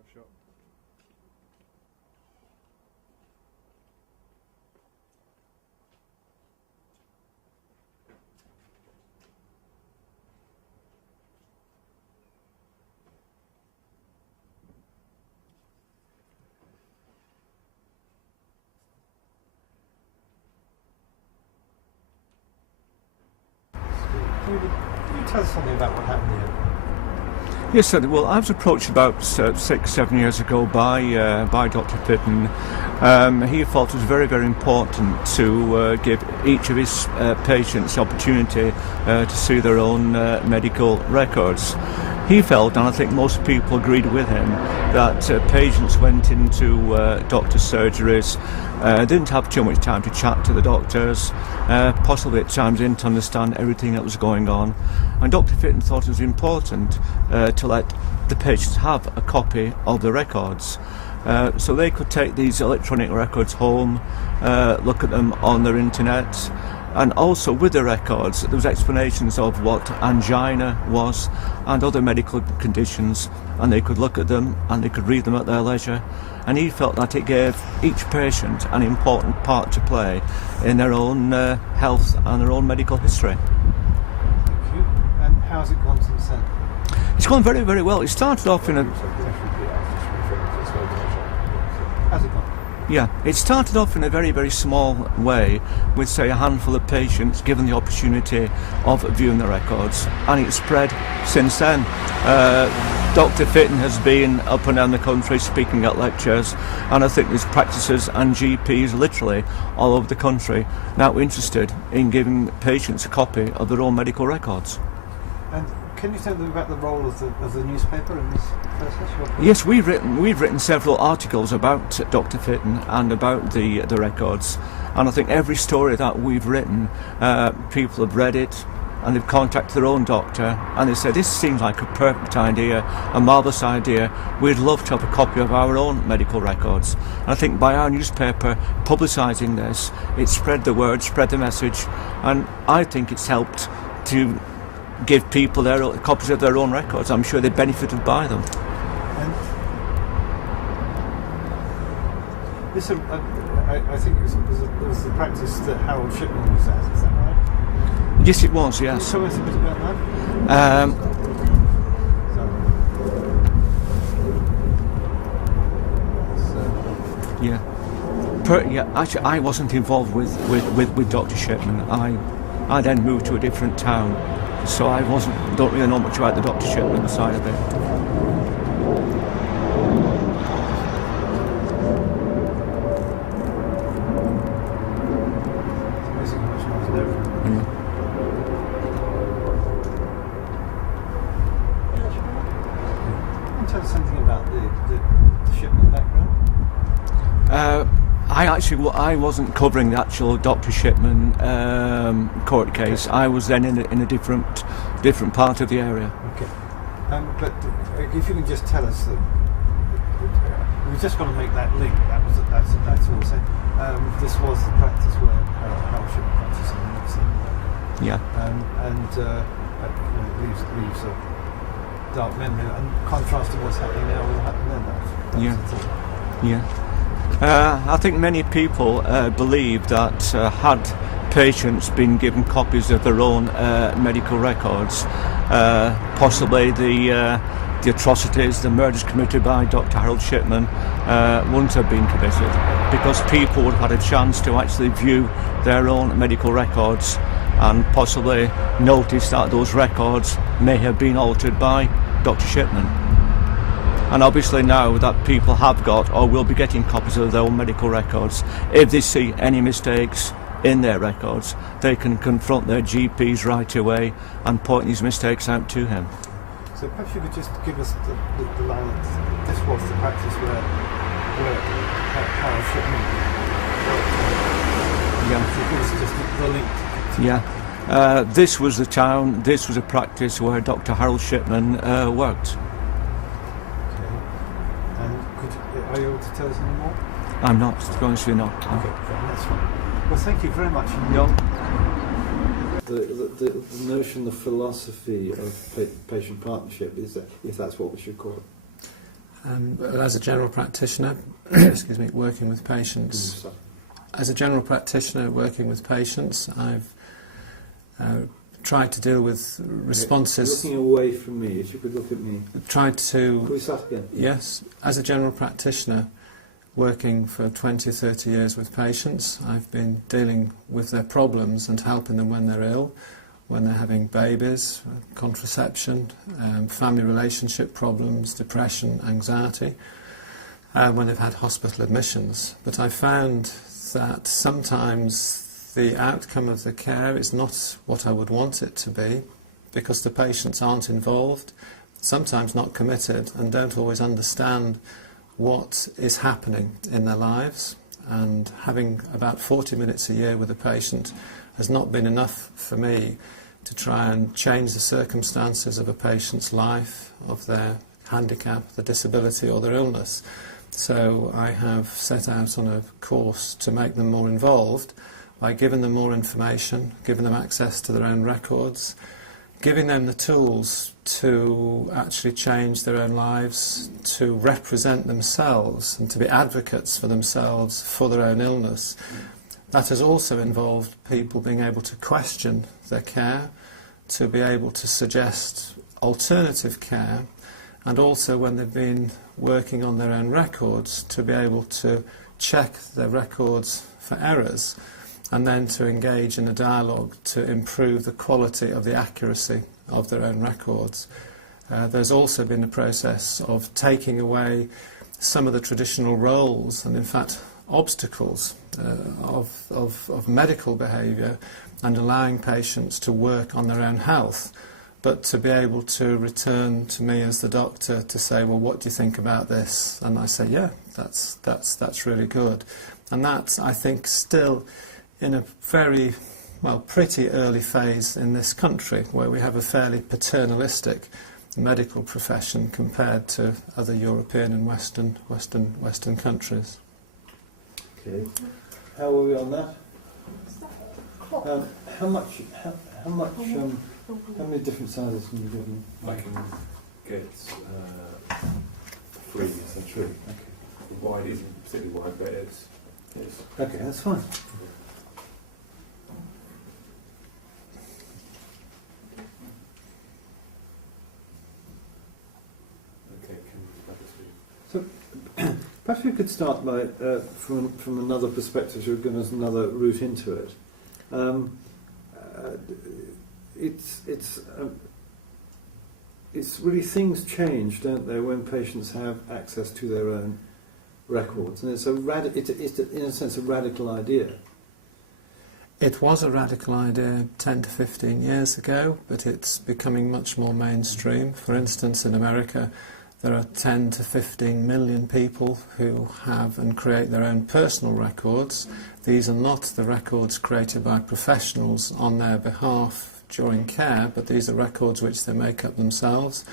of shot. Can you tell us something about what happened here? Yes, sir. Well, I was approached about 6-7 years ago by Dr. Fitton. He felt it was very, very important to give each of his patients the opportunity to see their own medical records. He felt, and I think most people agreed with him, that patients went into doctor's surgeries, didn't have too much time to chat to the doctors, possibly at times didn't understand everything that was going on. And Dr. Fitton thought it was important to let the patients have a copy of the records. So they could take these electronic records home, look at them on their internet, and also with the records there was explanations of what angina was and other medical conditions, and they could look at them and they could read them at their leisure. And he felt that it gave each patient an important part to play in their own health and their own medical history. Thank you. And how's it gone since then? It's gone very, very well. It started off in a... How's it gone? Yeah, it started off in a very, very small way with, say, a handful of patients given the opportunity of viewing the records, and it's spread since then. Dr. Fitton has been up and down the country speaking at lectures, and I think there's practices and GPs literally all over the country now interested in giving patients a copy of their own medical records. And can you tell them about the role of the newspaper in this process? Yes, we've written several articles about Dr. Fitton and about the records, and I think every story that we've written, people have read it and they've contacted their own doctor and they said, this seems like a perfect idea, a marvellous idea, we'd love to have a copy of our own medical records. And I think by our newspaper publicising this, it spread the word, spread the message, and I think it's helped to give people their copies of their own records. I'm sure they benefited by them. And this, I think it was the practice that Harold Shipman was at, is that right? Yes, it was, yes. Can you tell us a bit about that? Actually, I wasn't involved with Dr. Shipman. I then moved to a different town, so I don't really know much about the Dr. Shipman side of it. Tell us something about the Shipman background. I wasn't covering the actual Dr. Shipman court case. Okay. I was then in a different part of the area. Okay. But if you can just tell us that we've just got to make that link. That's all. So this was the practice where Harold Shipman practiced in medicine. Yeah. It leaves a dark memory, and contrasting what's happening now with what happened then. Yeah. I think many people believe that had patients been given copies of their own medical records, possibly the atrocities, the murders committed by Dr. Harold Shipman wouldn't have been committed, because people would have had a chance to actually view their own medical records and possibly notice that those records may have been altered by Dr. Shipman. And obviously now that people have got or will be getting copies of their own medical records, if they see any mistakes in their records, they can confront their GPs right away and point these mistakes out to him. So perhaps you could just give us the line that this was the practice where Harold Shipman worked. Yeah. So give us just the link. Yeah. This was the town, this was a practice where Dr. Harold Shipman worked. Are you able to tell us any more? I'm not, to be honest with you, not. Okay, that's fine. Well, thank you very much. No. The notion, the philosophy of patient partnership, is that, if that's what we should call it? As a general practitioner, excuse me, working with patients. As a general practitioner working with patients, I've tried to deal with responses. Looking away from me, if you could look at me. Tried to. Can we start again? Yes, as a general practitioner working for 20, 30 years with patients, I've been dealing with their problems and helping them when they're ill, when they're having babies, contraception, family relationship problems, depression, anxiety, when they've had hospital admissions. But I found that sometimes the outcome of the care is not what I would want it to be, because the patients aren't involved, sometimes not committed, and don't always understand what is happening in their lives. And having about 40 minutes a year with a patient has not been enough for me to try and change the circumstances of a patient's life, of their handicap, their disability or their illness. So I have set out on a course to make them more involved by giving them more information, giving them access to their own records, giving them the tools to actually change their own lives, to represent themselves and to be advocates for themselves for their own illness. That has also involved people being able to question their care, to be able to suggest alternative care, and also when they've been working on their own records, to be able to check their records for errors, and then to engage in a dialogue to improve the quality of the accuracy of their own records. There's also been a process of taking away some of the traditional roles and, in fact, obstacles of medical behaviour, and allowing patients to work on their own health, but to be able to return to me as the doctor to say, well, what do you think about this? And I say, yeah, that's really good. And that's, I think, still in a very, well, pretty early phase in this country, where we have a fairly paternalistic medical profession compared to other European and Western countries. Okay. How are we on that? How many different sizes can you give me? I can get 3, is that true? Okay. The wide isn't particularly wide, but it's Okay, that's fine. okay. Can we start this week? So, perhaps we could start by from another perspective. You've given us another route into it. It's really, things change, don't they, when patients have access to their own records, and it's in a sense a radical idea. It was a radical idea 10 to 15 years ago, but it's becoming much more mainstream. For instance, in America, there are 10 to 15 million people who have and create their own personal records. These are not the records created by professionals on their behalf during care, but these are records which they make up themselves.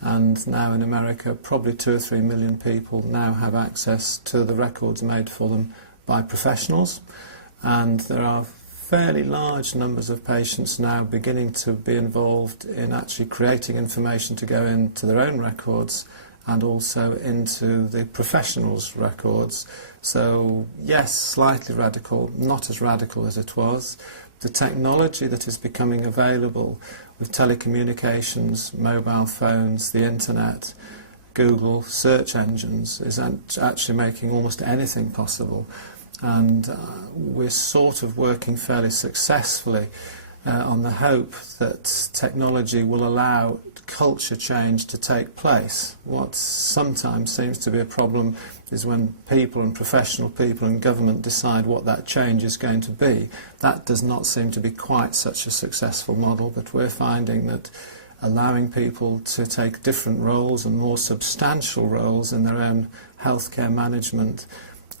And now in America, probably 2 or 3 million people now have access to the records made for them by professionals. And there are fairly large numbers of patients now beginning to be involved in actually creating information to go into their own records and also into the professionals' records. So yes, slightly radical, not as radical as it was. The technology that is becoming available with telecommunications, mobile phones, the internet, Google, search engines is actually making almost anything possible. And we're sort of working fairly successfully on the hope that technology will allow culture change to take place. What sometimes seems to be a problem is when people and professional people and government decide what that change is going to be. That does not seem to be quite such a successful model, but we're finding that allowing people to take different roles and more substantial roles in their own healthcare management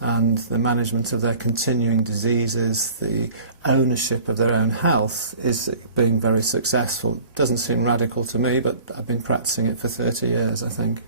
and the management of their continuing diseases, the ownership of their own health, is being very successful. Doesn't seem radical to me, but I've been practicing it for 30 years, I think.